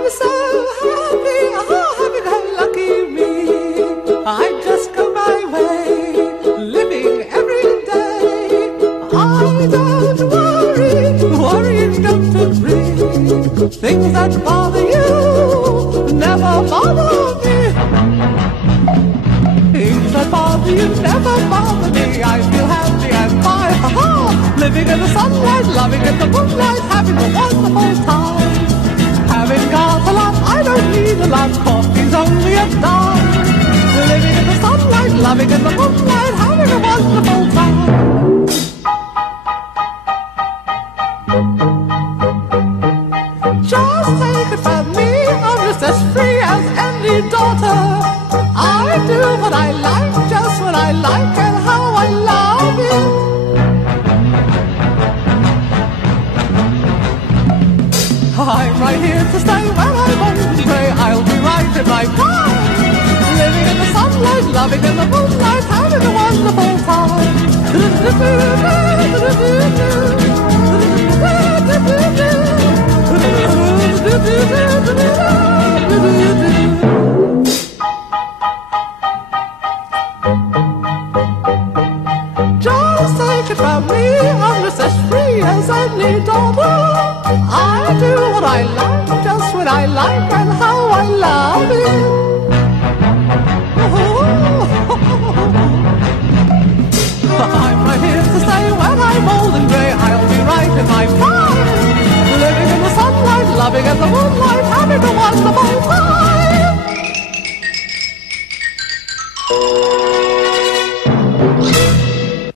I'm so happy, oh happy go lucky me. I just go my way, living every day. I don't worrying don't agree. Things that bother you never bother me. Things that bother you never bother me. I feel happy and fine, ha-ha. Living in the sunlight, loving in the moonlight, having a wonderful time. Having got a lot, I don't need a lot. Coffee's only a dime. Living in the sunlight, loving in the moonlight, having a wonderful time. Just take it from me, I'm just as free as any daughter. I do what I like, just what I like, and how I love it. I'm right here to stay when I want to stay. I'll be right in my prime. Living in the sunlight, loving in the moonlight, having a wonderful time. Just take it from me, I'm just as free as any daughter. I do what I like, just what I like, and